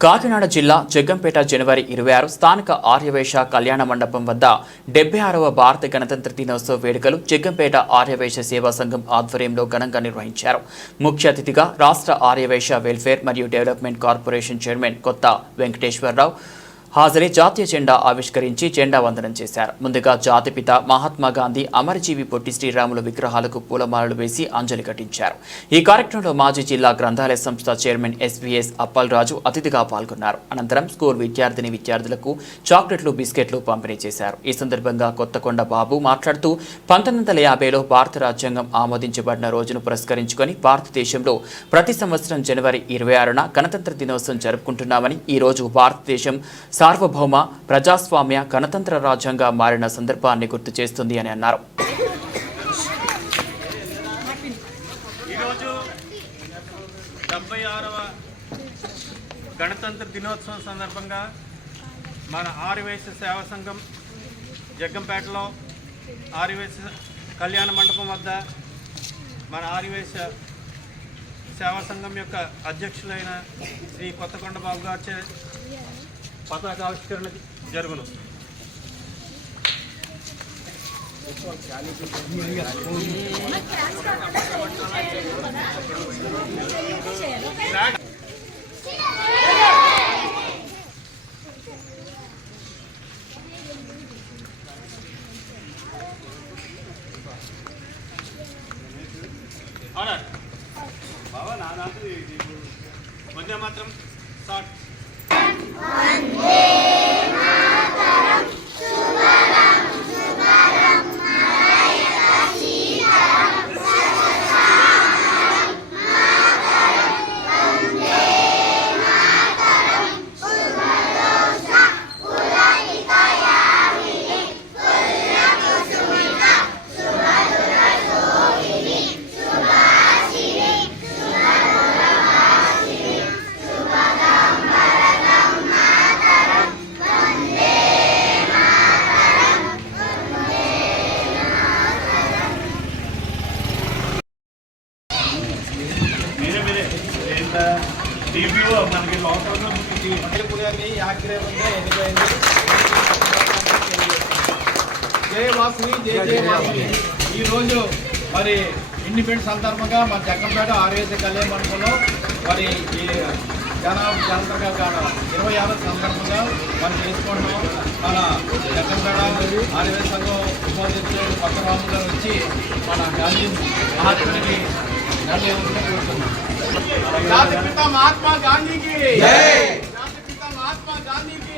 కాకినాడ జిల్లా జగ్గంపేట జనవరి ఇరవై ఆరు స్థానిక ఆర్యవేశ కళ్యాణ మండపం వద్ద డెబ్బై ఆరవ భారత గణతంత్ర దినోత్సవ వేడుకలు జగ్గంపేట ఆర్యవేశ సేవా సంఘం ఆధ్వర్యంలో ఘనంగా నిర్వహించారు. ముఖ్య అతిథిగా రాష్ట్ర ఆర్యవేశ వెల్ఫేర్ మరియు development corporation chairman Kotha Venkateswara Rao హాజరై జాతీయ జెండా ఆవిష్కరించి జెండా వందనం చేశారు. ముందుగా జాతిపిత మహాత్మా గాంధీ అమరజీవి పొట్టి శ్రీరాములు విగ్రహాలకు పూలమాలలు వేసి అంజలి ఘటించారు ఈ కార్యక్రమంలో మాజీ జిల్లా గ్రంథాలయ సంస్థ చైర్మన్ ఎస్వీఎస్ అప్పలరాజు అతిథిగా పాల్గొన్నారు. అనంతరం స్కూల్ విద్యార్థిని విద్యార్థులకు చాక్లెట్లు బిస్కెట్లు పంపిణీ చేశారు. ఈ సందర్భంగా కొత్తకొండ బాబు మాట్లాడుతూ పంతొమ్మిది వందల యాభైలో భారత రాజ్యాంగం ఆమోదించబడిన రోజును పురస్కరించుకొని భారతదేశంలో ప్రతి సంవత్సరం జనవరి ఇరవై ఆరున గణతంత్ర దినోత్సవం జరుపుకుంటున్నామని ఈ రోజు భారతదేశం సార్వభౌమ ప్రజాస్వామ్య గణతంత్ర రాజ్యంగా మారిన సందర్భాన్ని గుర్తు చేస్తుంది అని అన్నారు. ఈరోజు డెబ్బై ఆరవ గణతంత్ర దినోత్సవం సందర్భంగా మన ఆర్యవేశ సేవా సంఘం జగ్గంపేటలో ఆర్యవేశ కళ్యాణ మండపం వద్ద మన ఆర్యవేశ సేవా సంఘం యొక్క అధ్యక్షులైన శ్రీ కొత్తకొండ బాబు గారిచే పతాక ఆవిష్కరణ జరుగును. ఆర్డర్ బాబా నా నాకు వందే మాత్రం షార్ట్ మీరే మీరే ఏంట టీవీలో మనకి లోకల్గా పురాన్ని యాగ్రేవంగా ఎన్నికైంది జయ వాసుని జయ జయ వాసుని ఈరోజు మరి ఇండిపెండెన్స్ సందర్భంగా మన జగ్గంపేట ఆర్ఎస్ కళ్యాణ మండపంలో మరి ఈ జన జనంతగా ఇరవై ఆరో సందర్భంగా మనం చేసుకుంటున్నాం. మన జగ్గంపేట ఆర్ఎస్ సంఘం ఉపాధ్యక్షులు కొత్త రాము గారు వచ్చి మన గాంధీ మహాత్ముడికి జాతిపిత మహాత్మా గాంధీకి. జాతిపిత మహాత్మా గాంధీకి.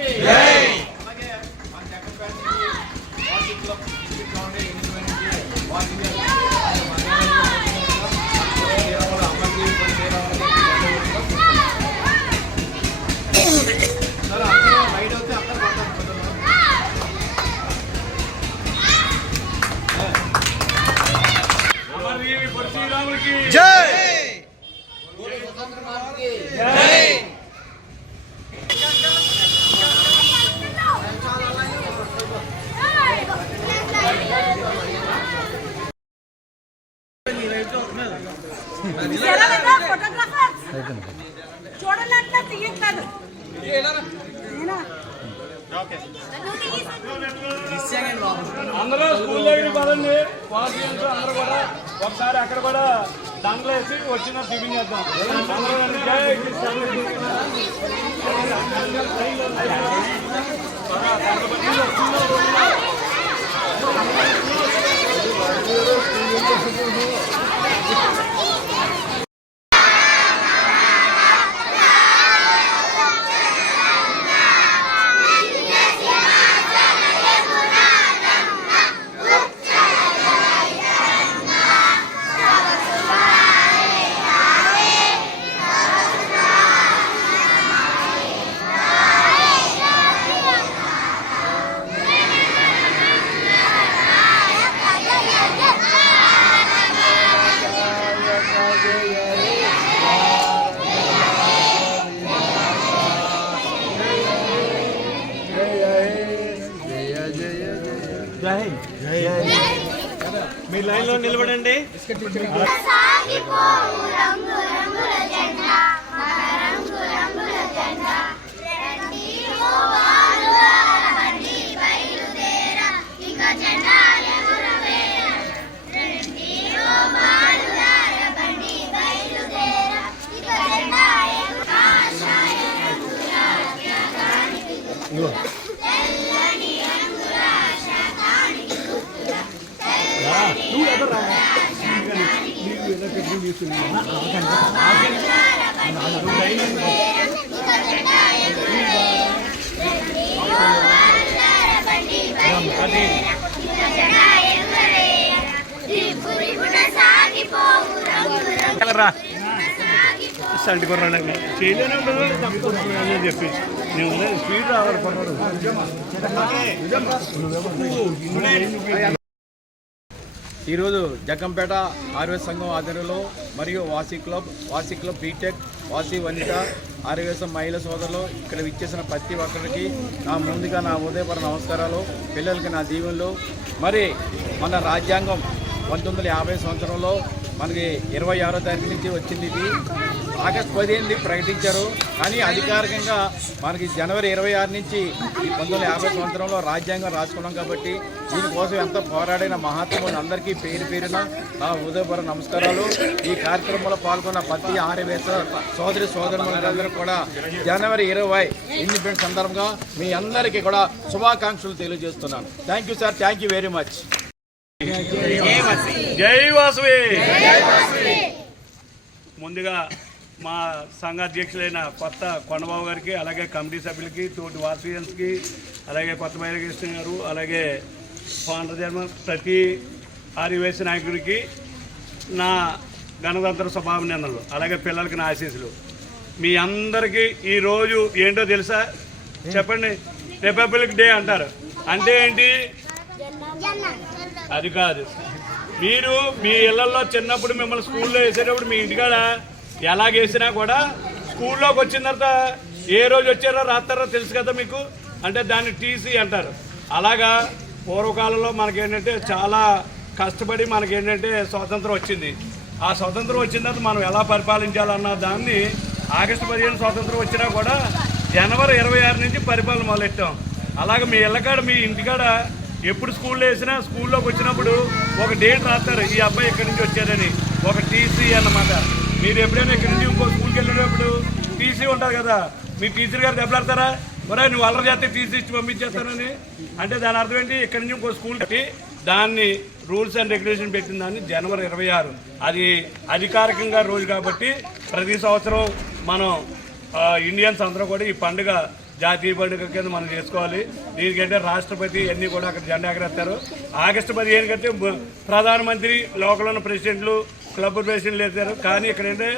చూడాలంటే తీయట్లేదు అందరూ స్కూల్ దగ్గర పదండి. వాసియన్స్ అందరూ కూడా. ఒకసారి అక్కడ కూడా దండలు వేసి వచ్చిన టిఫిన్ చేద్దాం అందరూ కలిసి జై కిసాన్. మీ లైన్లో నిలబడండి. సంటి చేయలేనప్పుడు అని చెప్పి. నేను స్పీడ్ రావాలి ఈరోజు జగ్గంపేట ఆర్ఎస్ సంఘం ఆధ్వర్యంలో మరియు Vasavi club Vasavi club BTech Vasavi Vanitha RS మహిళా సోదరులు ఇక్కడ విచ్చేసిన ప్రతి ఒక్కరికి నా ముందుగా నా ఉదయపర నమస్కారాలు. పిల్లలకి నా దీవెనలు. మరి మన రాజ్యాంగం పంతొమ్మిది వందల యాభై సంవత్సరంలో మనకి ఇరవై ఆరో తారీఖు నుంచి వచ్చింది ఇది. ఆగస్ట్ పదిహేనుది ప్రకటించారు. కానీ అధికారికంగా మనకి జనవరి ఇరవై ఆరు నుంచి ఈ పంతొమ్మిది యాభై సంవత్సరంలో రాజ్యాంగం రాసుకున్నాం కాబట్టి దీనికోసం ఎంత పోరాడిన మహాత్ములు అందరికీ పేరు పేరున నా ఉదయపూర్వ నమస్కారాలు. ఈ కార్యక్రమంలో పాల్గొన్న ప్రతి ఆర్యవేశ సోదరి సోదరులందరూ కూడా జనవరి ఇరవై ఇండిపెండెన్స్ సందర్భంగా మీ అందరికీ కూడా శుభాకాంక్షలు తెలియజేస్తున్నాను. Thank you sir. Thank you very much. జై వాసవి. ముందుగా మా సంఘ అధ్యక్షులైన కొత్త కొండబాబు గారికి అలాగే కమిటీ సభ్యులకి తోటి వాసవియన్స్కి అలాగే కొత్త బైరకృష్ణ గారు అలాగే ఫౌండర్ చైర్మన్ ప్రతి ఆదివాసీ నాయకుడికి నా గణతంత్ర స్వభావనిందనలు అలాగే పిల్లలకి నా ఆశీస్సులు. మీ అందరికీ ఈరోజు ఏంటో తెలుసా? చెప్పండి. రిపబ్లిక్ డే అంటారు. అంటే ఏంటి? అది కాదు. మీరు మీ ఇళ్ళలో చిన్నప్పుడు మిమ్మల్ని స్కూల్లో వేసేటప్పుడు మీ ఇంటికాడ ఎలాగేసినా కూడా స్కూల్లోకి వచ్చిన తర్వాత ఏ రోజు వచ్చారో రాస్తారో తెలుసు కదా మీకు? అంటే దాన్ని టీసీ అంటారు. అలాగా పూర్వకాలంలో మనకేంటంటే చాలా కష్టపడి మనకేంటంటే స్వాతంత్రం వచ్చింది. ఆ స్వాతంత్రం వచ్చిన తర్వాత మనం ఎలా పరిపాలించాలన్న దాన్ని ఆగస్టు పదిహేను స్వాతంత్రం వచ్చినా కూడా జనవరి ఇరవై ఆరు నుంచి పరిపాలన మొదలెట్టాం. అలాగే మీ ఇళ్ళకాడ మీ ఇంటికాడ ఎప్పుడు స్కూల్లో వేసినా స్కూల్లోకి వచ్చినప్పుడు ఒక డేట్ రాస్తారు ఈ అబ్బాయి ఇక్కడి నుంచి వచ్చారని. ఒక టీసీ అన్నమాట. మీరు ఎప్పుడైనా ఇక్కడి నుంచి ఇంకో స్కూల్కి వెళ్ళినప్పుడు టీసీ ఉంటుంది కదా మీ టీచర్ గారు దెబ్బలాడతారా? మరే నువ్వు అల్లరి చేస్తే టీసీ ఇచ్చి పంపించేస్తానని. అంటే దాని అర్థం ఏంటి? ఇక్కడి నుంచి ఇంకో స్కూల్ కట్టి దాన్ని రూల్స్ అండ్ రెగ్యులేషన్ పెట్టిన దాన్ని జనవరి ఇరవై ఆరు. అది అధికారికంగా రోజు కాబట్టి ప్రతి సంవత్సరం మనం ఇండియన్స్ అందరూ కూడా ఈ పండుగ జాతీయ పండుగ కింద మనం చేసుకోవాలి. దీనికంటే రాష్ట్రపతి అన్నీ కూడా అక్కడ జెండా ఎగరేస్తారు. ఆగస్టు పదిహేను కంటే ప్రధానమంత్రి లోకల్ ఉన్న ప్రెసిడెంట్లు క్లబ్ ప్రెసిడెంట్లు వేస్తారు కానీ ఇక్కడ ఏంటంటే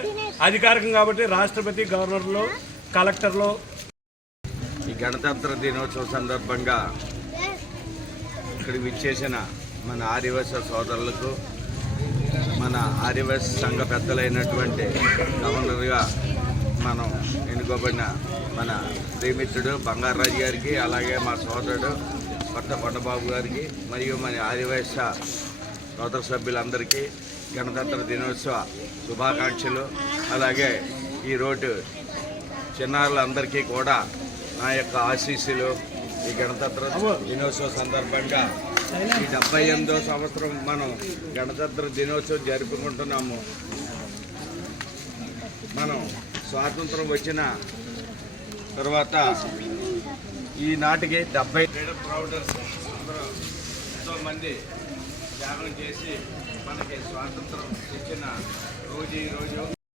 అధికారికం కాబట్టి రాష్ట్రపతి గవర్నర్లు కలెక్టర్లు. ఈ గణతంత్ర దినోత్సవం సందర్భంగా ఇక్కడ విచ్చేసిన మన ఆర్యవశ సోదరులకు మన ఆర్యవశ సంఘ పెద్దలైనటువంటి గవర్నర్గా మనం ఎన్నుకోబడిన మన ప్రేమిత్రుడు బంగారాజు గారికి అలాగే మా సోదరుడు కొత్త కొండబాబు గారికి మరియు మన ఆదివాస సోదర సభ్యులందరికీ గణతంత్ర దినోత్సవ శుభాకాంక్షలు. అలాగే ఈ రోడ్డు చిన్నారులందరికీ కూడా నా యొక్క ఆశీస్సులు. ఈ గణతంత్ర దినోత్సవ సందర్భంగా ఈ డెబ్బై ఎనిమిదో సంవత్సరం మనం గణతంత్ర దినోత్సవం జరుపుకుంటున్నాము. మనం స్వాతంత్రం వచ్చిన తర్వాత ఈనాటికి డెబ్బై ఫ్రీడమ్ ప్రౌడర్స్ అందరూ ఎంతో మంది త్యాగం చేసి మనకి స్వాతంత్రం ఇచ్చిన రోజు ఈ రోజు.